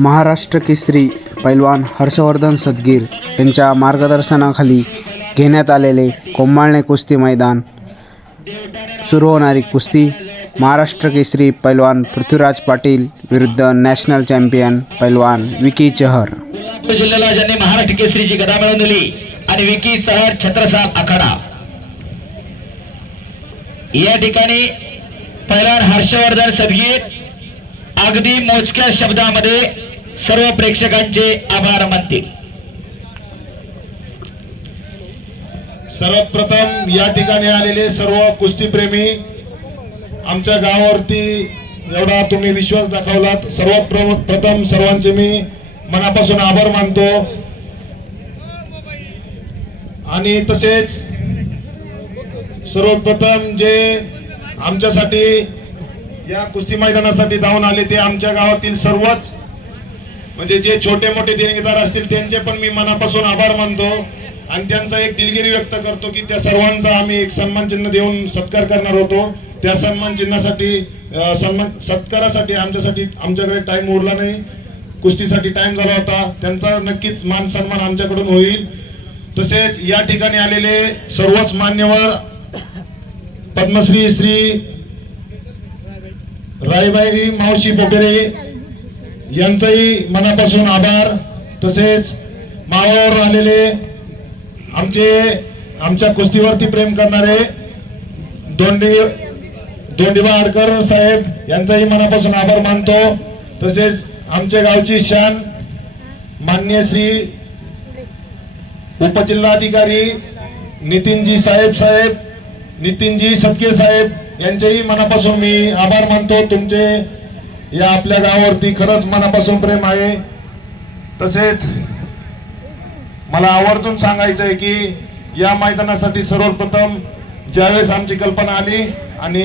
महाराष्ट्र केसरी पैलवान हर्षवर्धन सदगीर यांच्या मार्गदर्शनाखाली घेण्यात आलेले कोंबाळणे कुस्ती मैदान सुरू होणारी कुस्ती महाराष्ट्र केसरी पैलवान पृथ्वीराज पाटील विरुद्ध नॅशनल चॅम्पियन पैलवान विकी चहर. जिल्ह्याला ज्यांनी महाराष्ट्र केसरीची गदा मिळवून दिली आणि विकी चहर छत्रसाल आखाडा. या ठिकाणी पैलवान हर्षवर्धन सदगीर अगदी मोजक्या शब्दामध्ये सर्व प्रेक्षकांचे आभार मानतील. सर्वप्रथम या ठिकाणी आलेले सर्व कुस्तीप्रेमी आमच्या गावावरती एवढा तुम्ही विश्वास दाखवलात. सर्व प्रथम सर्वांचे मी मनापासून आभार मानतो. आणि तसेच सर्वप्रथम जे आमच्यासाठी या कुस्ती मैदानासाठी धावून आले ते आमच्या गावातील सर्वच म्हणजे जे छोटे मोठे देणगीदार असतील त्यांचे पण मी मनापासून आभार मानतो. आणि त्यांचा एक दिलगिरी व्यक्त करतो की त्या सर्वांचा आम्ही एक सन्मान चिन्ह देऊन सत्कार करणार होतो. त्या सन्मान चिन्हासाठी सन्मान सत्कारासाठी आमच्यासाठी आमच्याकडे टाइम उरला नाही. कुस्तीसाठी टाइम झाला होता. त्यांचा नक्कीच मान सन्मान आमच्याकडून होईल. तसेच या ठिकाणी आलेले सर्वच मान्यवर पद्मश्री श्री राईबाई मावशी पोपेरे यांचाही मनापासून आभार. तसेच मावावर आलेले आमचे आमच्या कुस्तीवरती प्रेम करणारे दोंडी दोंडीबा आडकर साहेब यांचाही मनापासून आभार मानतो. तसेच आमच्या गावची शान मान्य श्री उपजिल्हाधिकारी नितीनजी साहेब साहेब नितीनजी सतके साहेब यांचेही मनापासून मी आभार मानतो. तुमचे या आपल्या गावावरती खरंच मनापासून प्रेम आहे. तसेच मला आवर्जून सांगायचं आहे की या मैदानासाठी सर्वप्रथम ज्यावेळेस आमची कल्पना आली आणि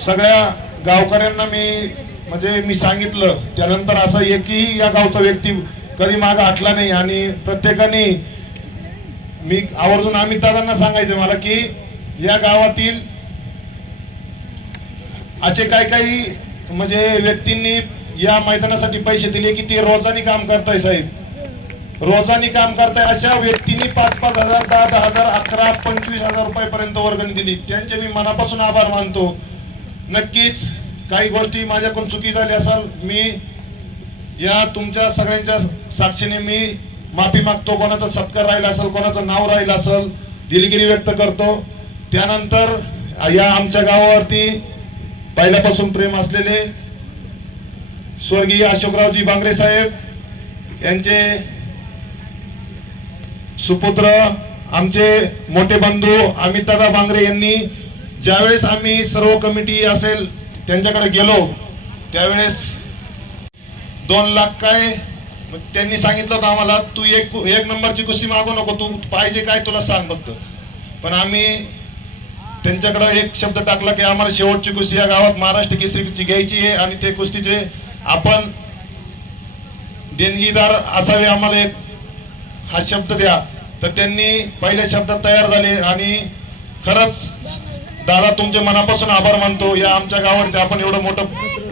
सगळ्या गावकऱ्यांना मी म्हणजे मी सांगितलं त्यानंतर असं एकही या गावचा व्यक्ती कधी मागं हटला नाही आणि प्रत्येकाने मी आवर्जून अमित दादांना सांगायचं मला की या गावातील असे काही काही म्हणजे व्यक्तींनी या मैदानासाठी पैसे दिले की ते रोजानी काम करताय साहेब. रोजानी काम करताय अशा व्यक्तींनी पाच पाच हजार दहा दहा हजार अकरा पंचवीस हजार रुपयापर्यंत वर्गणी दिली. त्यांचे मी मनापासून आभार मानतो. नक्कीच काही गोष्टी माझ्याकडून चुकी झाली असाल मी या तुमच्या सगळ्यांच्या साक्षीने मी माफी मागतो. कोणाचा सत्कार राहिला असेल कोणाचं नाव राहिलं असेल दिलगिरी व्यक्त करतो. त्यानंतर या आमच्या गावावरती पहिल्यापासून प्रेम असलेले स्वर्गीय अशोकरावजी बांगरे साहेब यांचे सुपुत्र आमचे मोठे बंधू अमितदादा बांगरे यांनी ज्यावेळेस आम्ही सर्व कमिटी असेल त्यांच्याकडे गेलो त्यावेळेस दोन लाख काय मग त्यांनी सांगितलं होतं आम्हाला तू एक एक नंबरची कुस्ती मागू नको तू पाहिजे काय तुला सांग फक्त. पण आम्ही त्यांच्याकडे एक शब्द टाकला की आम्हाला शेवटची कुस्ती या गावात महाराष्ट्र केसरीची घ्यायची आहे आणि ते कुस्तीचे आपण देणगीदार असावे आम्हाला एक हा शब्द द्या. तर त्यांनी पहिल्या शब्दात तयार झाले आणि खरंच दादा तुमचे मनापासून आभार मानतो. या आमच्या गावावरती आपण एवढं मोठं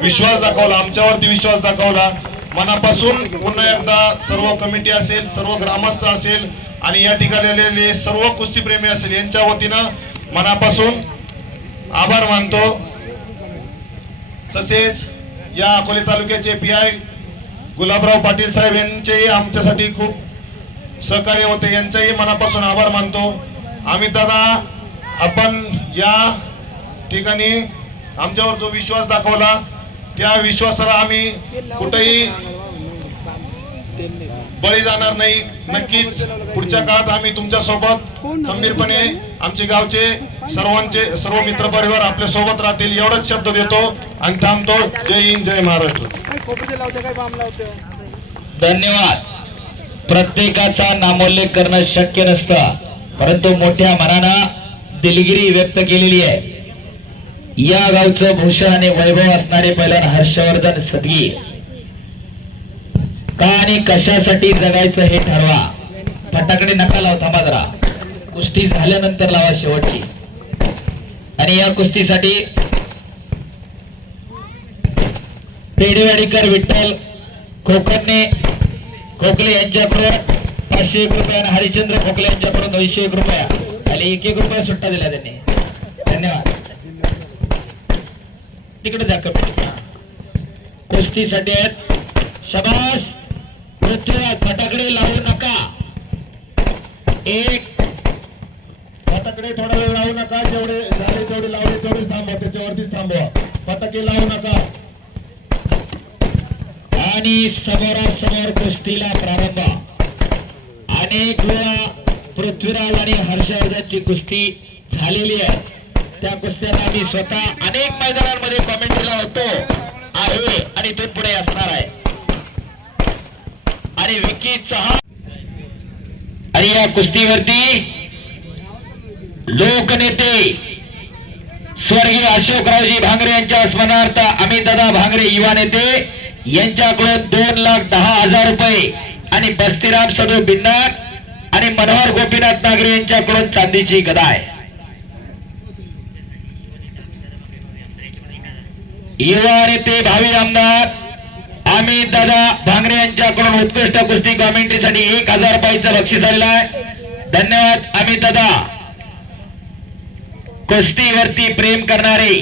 विश्वास दाखवला आमच्यावरती विश्वास दाखवला. मनापासून पुन्हा एकदा सर्व कमिटी असेल सर्व ग्रामस्थ असेल आणि या ठिकाणी आलेले सर्व कुस्तीप्रेमी असेल यांच्या वतीनं मनापासून आभार मानतो. तसेच या अकोले तालुक्याचे पी आय गुलाबराव पाटील साहेब यांचेही आमच्यासाठी खूप सहकार्य होते. यांचाही मनापासून आभार मानतो. आम्ही दादा आपण या ठिकाणी आमच्यावर जो विश्वास दाखवला त्या विश्वासाला आम्ही कुठेही बळी जाणार नाही. नक्कीच पुढच्या काळात आम्ही तुमच्यासोबत खंबीरपणे आमचे गावचे सर्वांचे सर्व मित्र परिवार आपल्यासोबत राहतील एवढंच शब्द देतो आणि थांबतो. जय हिंद जय महाराष्ट्र. धन्यवाद. प्रत्येकाचा नामोल्लेख करणं शक्य नसतं परंतु मोठ्या मनानं दिलगिरी व्यक्त केलेली आहे. या गावचं भूषण आणि वैभव असणारे पहिल्यान हर्षवर्धन सदगी. का आणि कशासाठी जगायचं हे ठरवा. फटाकडे नका लावता माजरा कुस्ती झाल्यानंतर लावा शेवटची. आणि या कुस्तीसाठी पेढेवाडीकर विठ्ठल कोकणने खोकले यांच्याकडून पाचशे एक रुपये आणि हरिश्चंद्र खोकले यांच्याकडून दोनशे एक रुपया. आणि एक एक रुपया सुट्टा दिला त्यांनी. धन्यवाद. तिकडे जा कमिटी कुस्तीसाठी आहेत शबास पृथ्वीराज फटाकडे लावू नका. एक फटाकडे थोडा वेळ लावू नका. जेवढे झाले जेवढे लावले तेवढेच थांबवा त्याच्यावरतीच थांबवा. फटाके लावू नका. आणि समोरासमोर कुस्तीला प्रारंभ. अनेक वेळा पृथ्वीराज आणि हर्षवर्धनची कुस्ती झालेली आहे. त्या कुस्त्यांना आम्ही स्वतः अनेक मैदानांमध्ये कॉमेंट्रीला होतो. आहे आणि इथून पुढे असणार आहे. आणि विकी चहा. आणि या कुस्तीवरती लोकनेते स्वर्गीय अशोकरावजी भांगरे यांच्या स्मरणार्थ अमित दादा भांगरे युवा नेते यांच्याकडून दोन लाख दहा हजार रुपये आणि बस्तीराम सदू बिन्नाक आणि मनोहर गोपीनाथ नागरे यांच्याकडून चांदीची गदा आहे. युवा नेते भावी आमदार अमित दादा भांगरे उत्कृष्ट कुस्ती कॉमेंट्रीसाठी एक हजार रुपयाचं बक्षीस आलेलं आहे. धन्यवाद अमित दादा. कुस्तीवरती प्रेम करणारे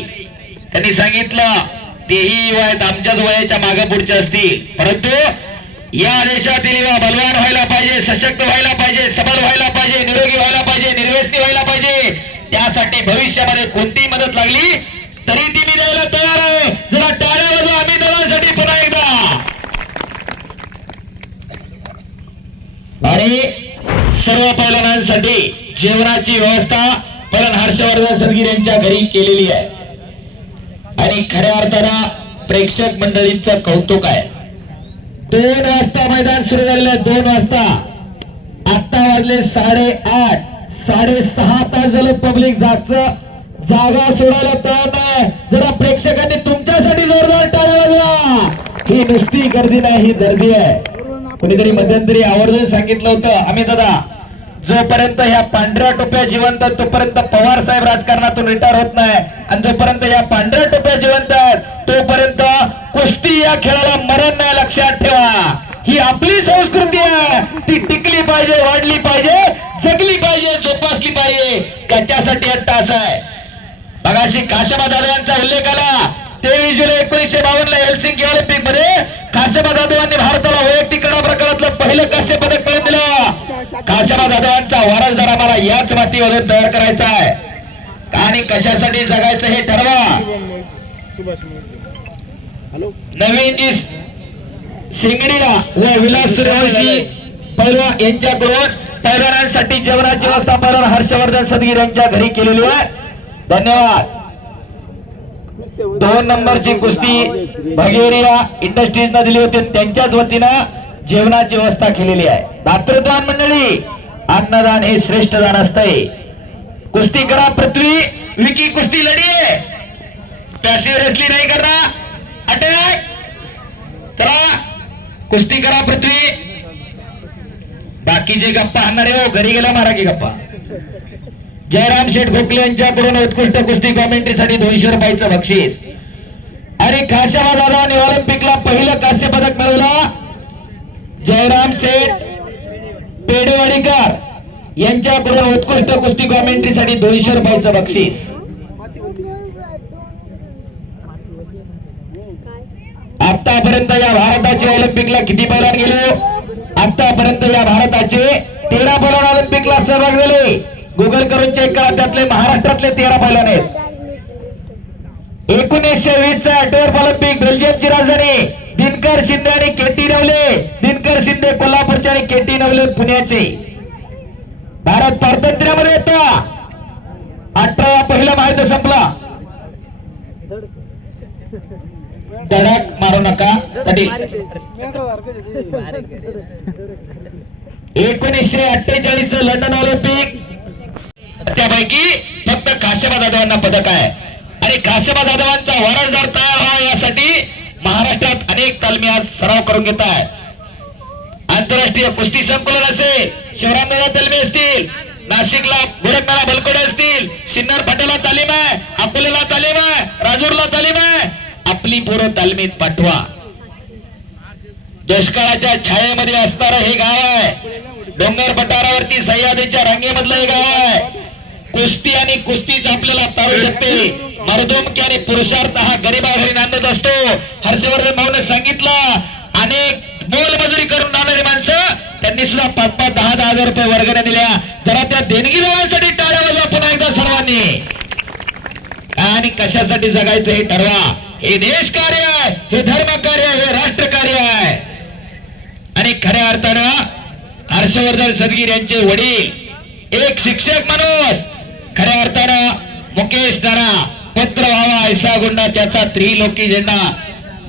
त्यांनी सांगितलं तेही वयात आमच्याच वयाच्या मागे पुढचे असतील. परंतु या देशातील युवा बलवान व्हायला पाहिजे सशक्त व्हायला पाहिजे सबल व्हायला पाहिजे निरोगी व्हायला पाहिजे निर्व्यस्ती व्हायला पाहिजे त्यासाठी भविष्यामध्ये कोणतीही मदत लागली तरी ती मी द्यायला तयार आहे. जरा टाळ्या वाजवा आम्ही दलांसाठी पुन्हा एकदा आणि सर्व पैलवानांसाठी जेवणाची व्यवस्था पण हर्षवर्धन सरगीर यांच्या घरी केलेली आहे. आणि खऱ्या अर्थानं प्रेक्षक मंडळींचं कौतुक आहे. दोन वाजता मैदान सुरू झालेलं आहे दोन वाजता. आता वाजले साडेआठ साडेसहा तास झालं पब्लिक जात जागा सोडायला तयार नाही. जरा प्रेक्षकांनी तुमच्यासाठी जोरदार टाळ्या वाजवा. ही नुसती गर्दी नाही ही गर्दी आहे. कुणीतरी मध्यंतरी आवर्जून सांगितलं होतं आम्ही दादा जोपर्यंत ह्या पांढऱ्या टोप्या जिवंत तोपर्यंत पवार साहेब राजकारणातून रिटायर होत नाही. आणि जोपर्यंत या पांढऱ्या टोप्या जिवंत आहेत तोपर्यंत कुस्ती या खेळाला मरण नाही लक्षात ठेवा. ही आपली संस्कृती आहे. ती टिकली पाहिजे वाढली पाहिजे जगली पाहिजे जोपासली पाहिजे. त्याच्यासाठी हा तास आहे. मगाशी काशबा जाधवांचा उल्लेख आला. तेवीस जुलै एकोणीसशे बावन्न ला हेल्सिंकी ऑलिम्पिकमध्ये काशबा जाधवांनी भारताला वैयक्तिक क्रीडा प्रकारातलं पहिलं कांस्य पदक मिळवून दिलं. काशबा जाधवांचा वारसदार आम्हाला याच मातीमधून तयार करायचा आहे. आणि कशासाठी जगायचं हे ठरवा. नवीन जी सिंगडिया व विलास सूर्यवंशी पैलवा यांच्याकडून पैलवानांसाठी जेवणाची व्यवस्था पैलवान हर्षवर्धन सदगीर यांच्या घरी केलेली आहे. धन्यवाद. दोन नंबरची कुस्ती भगेरिया इंडस्ट्रीजना दिली होती त्यांच्याच वतीनं जेवणाची व्यवस्था केलेली आहे. दातृत्वान मंडळी अन्नदान हे श्रेष्ठ दान असतंय. कुस्ती करा पृथ्वी विकी कुस्ती लढी पॅसिव्ह रेसली नाही करणार. अटॅक. चला. कुस्ती करा पृथ्वी. बाकीचे गप्पा आणणारे हो घरी गेला मारा की गप्पा. जयराम शेठ गोखले यांच्याकडून उत्कृष्ट कुस्ती कॉमेंट्रीसाठी दोनशे रुपयाचं बक्षीस. आणि काश्यपा जाधवांनी ऑलिम्पिकला पहिलं कांस्य पदक मिळवला जयराम शेठ पेडेवाडीकर यांच्याकडून उत्कृष्ट कुस्ती कॉमेंट्रीसाठी दोनशे रुपयाचं बक्षीस. आतापर्यंत या भारताचे ऑलिम्पिकला किती पैलवान गेले? आतापर्यंत या भारताचे तेरा पैलवान ऑलिम्पिकला सहभाग झाले. गुगल करून चेक करा त्यातले महाराष्ट्रातले तेरा पैलवान आहेत. एकोणीसशे वीस चा अटवर ऑलिम्पिक बेल्जियमची राजधानी दिनकर शिंदे आणि केटी नवले दिनकर शिंदे कोल्हापूरचे आणि केटी नवले पुण्याचे. भारत पारतंत्र्यामध्ये येतो अठरा पहिला महायुद्ध संपला. धडक मारू नका. तटी. एकोणीसशे अठ्ठेचाळीस लंडन ऑलिम्पिक त्यापैकी फक्त काश्यपा जाधवांना पदक आहे. आणि काश्यपा जाधवांचा वारसदार तयार व्हावा यासाठी महाराष्ट्रात अनेक तालमी आज सराव करून घेत आहेत. आंतरराष्ट्रीय कुस्ती संकुलन असेल शिवरामदादा तालमी असतील नाशिकला गोरखनाला बलकोडे असतील सिन्नर फाट्याला तालीम आहे अकोल्याला तालीम आहे राजूरला तालीम आहे. आपली पोरं तालमीत पाठवा. दुष्काळाच्या छायेमध्ये असणारं हे गाव आहे. डोंगर पठारावरती सह्याद्रीच्या रांगेमधलं हे गाव आहे. कुस्ती आणि कुस्तीच आपल्याला तारू शकते. मर्दुमकी आणि पुरुषार्थ हा गरीबा घरी नांदत असतो. हर्षवर्धन भाऊने सांगितलं अनेक मोलमजुरी करून राहणारी माणसं त्यांनी सुद्धा पाच पाच दहा दहा हजार रुपये वर्गण्या दिल्या. जरा त्या देणगी देवांसाठी टाळ्या वाजवा पुन्हा एकदा सर्वांनी. आणि कशासाठी जगायचं हे ठरवा. हे देश कार्य आहे हे धर्म कार्य आहे हे राष्ट्र कार्य आहे. आणि खऱ्या अर्थानं हर्षवर्धन सदगीर यांचे वडील एक शिक्षक माणूस खऱ्या अर्थानं मुकेश नाना पुत्र व्हावा ऐसा गुंडा त्याचा त्रिलोकी झेंडा.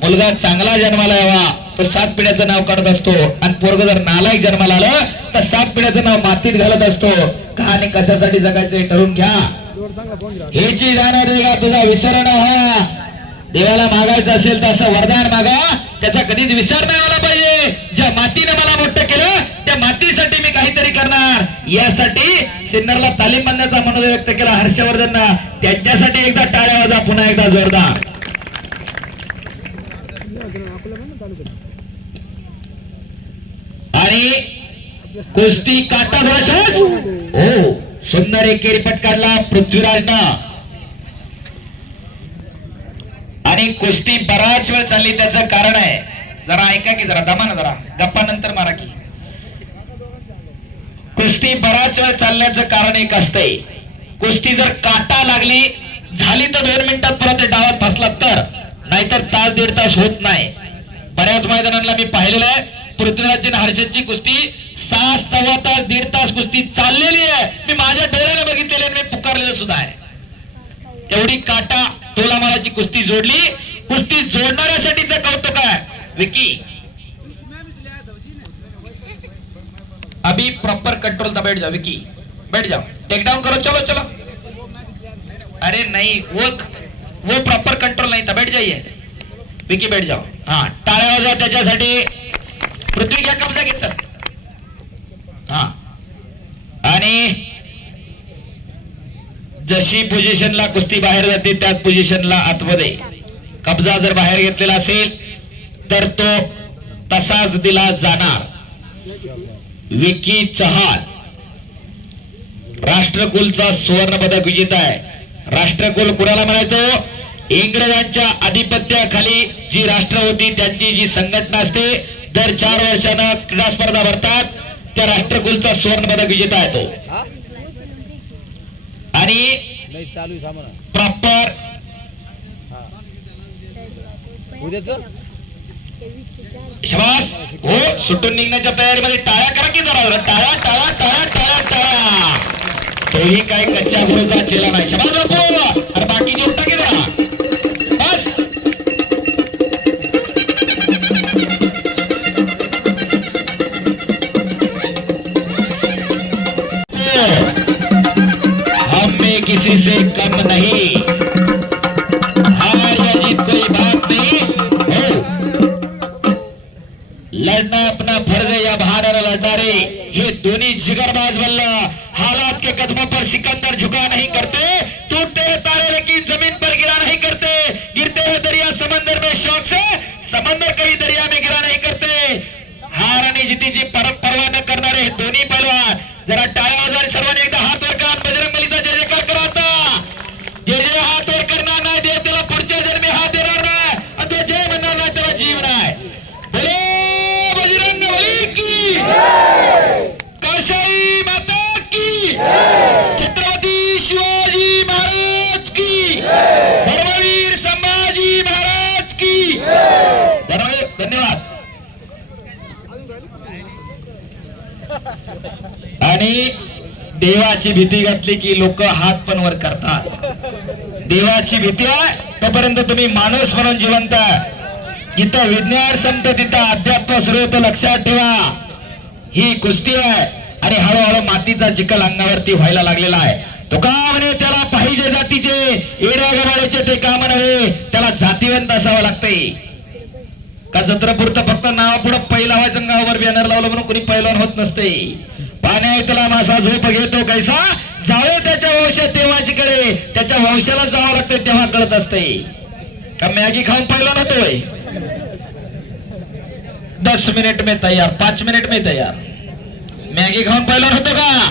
मुलगा चांगला जन्माला यावा तो सात पिढ्याचं नाव काढत असतो. आणि पोरग जर नालायक जन्माला आलं तर सात पिढ्याचं नाव मातीत घालत असतो. का आणि कशासाठी जगायचं ठरवून घ्या. हेची जाणार देगा तुझा विसरण व्हा देवाला मागायचं असेल तर असं वरदान मागा. त्याचा कधीच विचार नाही आला पाहिजे. ज्या मातीने मला मोठं केलं त्या मातीसाठी करणार. यासाठी सिन्नरला तालीम बांधण्याचा मनोदय व्यक्त केला. हर्षवर्धन त्यांच्यासाठी एकदा टाळ्या वाजा पुन्हा एकदा जोरदार. आणि कुस्ती काटा भाषण हो. सुंदर एकेरी केरीपट काढला पृथ्वीराजनं आणि कुस्ती बराच वेळ चालली. त्याचं कारण आहे. जरा ऐका की जरा. दमा ना जरा. गप्पा नंतर मारा की. कुस्ती बराच वेळ चालण्याचं कारण एक असतंय. कुस्ती जर काटा लागली झाली तर दोन मिनिटात परत डावात फसला तर नाहीतर तास दीड तास होत नाही. बऱ्याच मैदानांना मी पाहिलेलं आहे पृथ्वीराज हर्षदची कुस्ती सहा सव्वा तास दीड तास कुस्ती चाललेली आहे. मी माझ्या डोळ्याने बघितलेली आहे, मी पुकारलेलं सुद्धा आहे. एवढी काटा तोलामालाची कुस्ती जोडली. कुस्ती जोडणाऱ्यासाठीच कौतुक आहे. विकी अभी प्रॉपर कंट्रोल था बैठ जाओ विकी. बैठ जाओ. टेक डाउन करो चलो चलो. अरे नहीं वो वो प्रॉपर कंट्रोल नहीं था बैठ जाइए. विकी बैठ जाओ. हा टाळ्या हो वाजवा त्याच्यासाठी. पृथ्वी घ्या कब्जा घेत सर? हा. आणि जशी पोझिशनला कुस्ती बाहेर जाते त्या पोझिशनला आतमध्ये. कब्जा जर बाहेर घेतलेला असेल तर तो तसाच दिला जाणार. विकी चहाल राष्ट्रकुलचा सुवर्ण पदक विजेता आहे. राष्ट्रकुल कुणाला म्हणायचं? इंग्रजांच्या आधिपत्याखाली जी राष्ट्र होती त्यांची जी संघटना असते दर चार वर्षानं क्रीडा स्पर्धा भरतात. त्या राष्ट्रकुलचा सुवर्ण पदक विजेता येतो आणि प्रॉपर शबास. हो सुटून निघण्याच्या तयारीमध्ये टाळ्या करा की जरा टाळ्या टाळ्या टाळ्या टाळ्या टाळ्या. तोही काय कच्च्या गुरुचा चिला नाही. शबास बापू. अरे बाकी जोडता की देवाची भीती घातली की लोक हात पण वर करतात. देवाची भीती आहे तोपर्यंत तुम्ही माणूस म्हणून जिवंत जिथं विज्ञान संत तिथं अध्यात्म सुरू होतं लक्षात ठेवा. ही कुस्ती आहे आणि हळूहळू मातीचा चिखल अंगावरती व्हायला लागलेला आहे. तो का म्हणे त्याला पाहिजे जातीचे येड्या गबाळ्याचे ते काम नव्हे त्याला जातीवंत असावं लागतंय. का जत्रापुरतं फक्त नावापुढं पै लावायचं गावावर बॅनर लावलं म्हणून कोणी पैलवान होत नसते पाण्या ऐकला मासा झोप घेतो कैसा? जावे त्याच्या वंश तेव्हाचीकडे त्याच्या वंशाला जावं लागतं तेव्हा कळत असते. का मॅगी खाऊन पाहिला ना तोय? दस मिनिट में तयार पाच मिनिट में तयार. मॅगी खाऊन पाहिला नव्हतो का?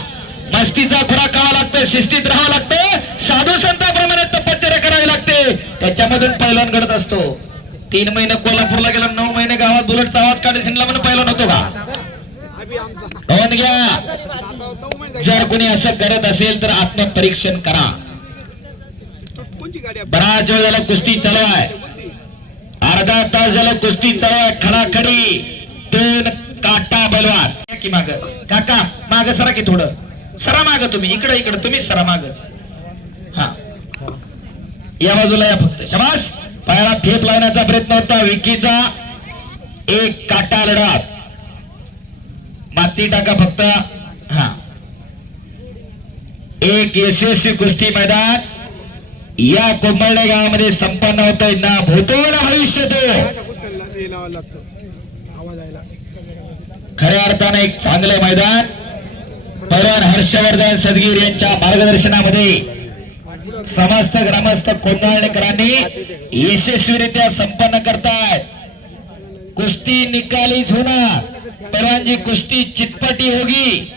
मस्तीचा खुराक खावा लागतो शिस्तीत राहावं लागतं साधू संताप्रमाणे तपश्चर्या करावी लागते. त्याच्यामधून पैलवान घडत असतो. तीन महिने कोल्हापूरला गेला नऊ महिने गावात बुलेटचा आवाज काढत हिंडला म्हणून पैलवान होतो का? नोंद घ्या. जर कोणी असं करत असेल तर आत्मपरीक्षण करा. बराच वेळ झाला कुस्ती चालू आहे अर्धा तास झाला कुस्ती चालू आहे खडाखडी दोन काटा बलवान. की माग. काका माग सरा की थोडं. सरा माग तुम्ही. इकडे इकडे. तुम्ही सरा माग. हा. या बाजूला या फक्त. शबास. पायाला थेप लावण्याचा प्रयत्न होता. विकीचा एक काटा लढा माती टाका फक्त. हा. एक यशस्वी कुस्ती मैदान. या कोंबळणे गावामध्ये संपन्न होतोय ना भूतो ना भविष्यतो खऱ्या अर्थाने एक चांगले मैदान. परवान हर्षवर्धन सदगीर यांच्या मार्गदर्शनामध्ये समस्त ग्रामस्थ कोंडाळणेकरांनी यशस्वीरित्या संपन्न करतायत. कुस्ती निकालीच होणार परांजी कुस्ती चितपटी होगी।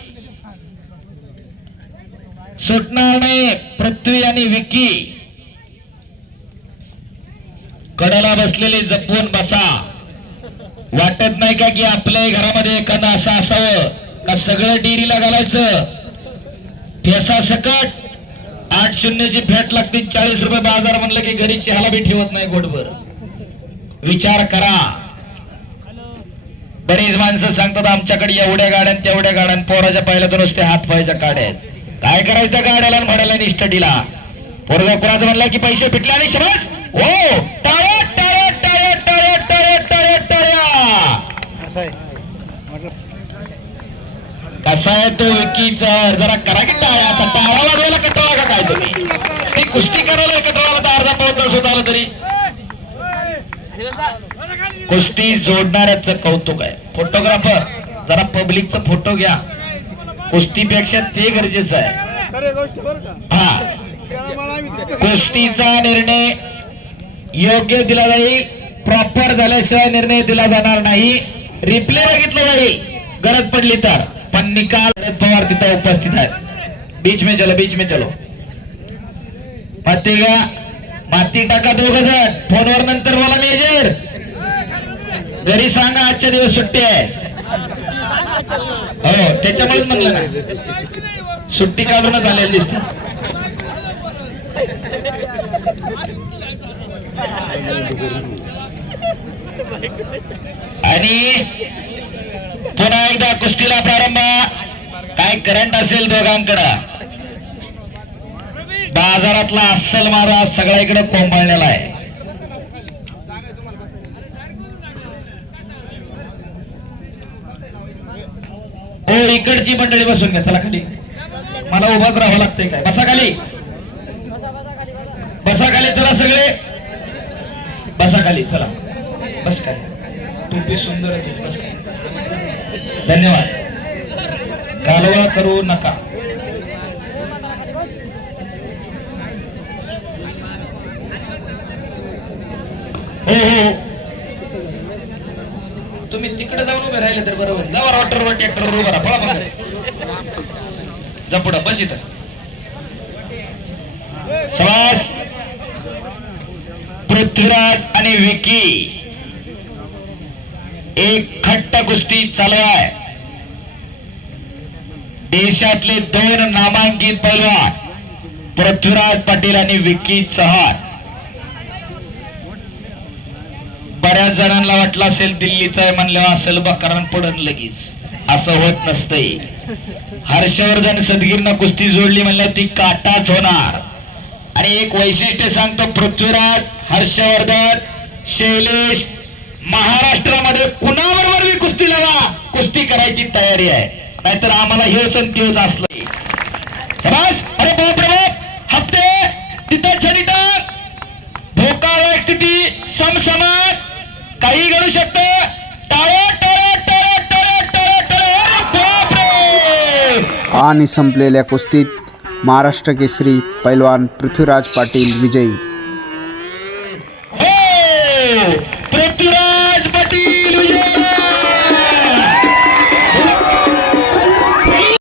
सुटणार नाही पृथ्वी आणि विकी कडाला बसलेले जपून बसा। वाटत नाही का की आपल्याही घरामध्ये एखादं असं असावं का सगळं डेअरीला घालायचं? फेसा सकट। आठ शून्यची फॅट लागते चाळीस रुपये बाजार म्हणलं की घरी चहाला बी ठेवत नाही गोडभर विचार करा। बरीच माणसं सांगतात आमच्याकडे एवढ्या गाड्या तेवढ्या गाड्या पोराच्या पाहिल्या तर नुसते हात पायाच्या आहेत. काय करायचं गाड्याला म्हणायला स्टडीला पोरगा कुणाचं म्हणला की पैसे फिटले आणि शबास. हो टाळ्या टाळ्या टाळ्या टाळ्या टाळ्या टाळ्या टाळ्या. कसा आहे तो विकीचा? जरा करा की टाळ्या. आता टाळा वाजवायला कटवला का काय तुम्ही? ती कुस्ती करायला कटवला तर अर्धा पाऊन तास होत आला तरी. कुस्ती जोडणाऱ्याचं कौतुक आहे. फोटोग्राफर जरा पब्लिकचा फोटो घ्या. कुस्तीपेक्षा ते गरजेचं आहे. का? हा. कुस्तीचा निर्णय योग्य दिला जाईल प्रॉपर झाल्याशिवाय निर्णय दिला जाणार नाही. रिप्ले बघितला जाईल. गरज पडली तर. पण निकाल शरद पवार तिथं उपस्थित आहेत. बीच में चलो बीच में चलो. माती घ्या माती टाका दोघ जण. फोनवर नंतर बोला मेजर. घरी सांगा आजच्या दिवस सुट्टी आहे. हो त्याच्यामुळेच म्हणलं ना. सुट्टी काढूनच आलेली दिसते. आणि पुन्हा एकदा कुस्तीला प्रारंभ. काय करंट असेल दोघांकडं? बाजारातला अस्सल मारा सगळ्या इकडे कोंबळलेला आहे. हो मंडळी बसून घ्या चला खाली. मला उभाच राहावं लागतंय काय? बसा खाली. बसा खाली चला सगळे. बसा खाली चला. बस काय टोपी सुंदर बस काय धन्यवाद. कालवा करू नका. हो हो हो. तिकडे जाऊन उभे राहिले तर बरोबर. जा वॉटरवर ट्रॅक्टर उभा राहा. पळा मग जा पुढं. बस इथं. शबास. पृथ्वीराज आणि विकी. एक खट्ट कुस्ती चालू आहे. देशातले दोन नामांकित पैलवान पृथ्वीराज पाटील आणि विकी चव्हाण. बऱ्याच जणांना वाटलं असेल दिल्लीचं आहे म्हणल्यावर असेल बकरण पडन लगेच. असं होत नसतंय. हर्षवर्धन सदगीरनं कुस्ती जोडली म्हणल्यावर ती काटाच होणार. आणि एक वैशिष्ट्य सांगतो पृथ्वीराज हर्षवर्धन शैलेश महाराष्ट्रामध्ये कुणाबरोबर कुस्ती लावा कुस्ती करायची तयारी आहे. नाहीतर आम्हाला हेच आणि तेच असलं. आणि संपलेल्या कुस्तीत महाराष्ट्र केसरी पैलवान पृथ्वीराज पाटील विजयी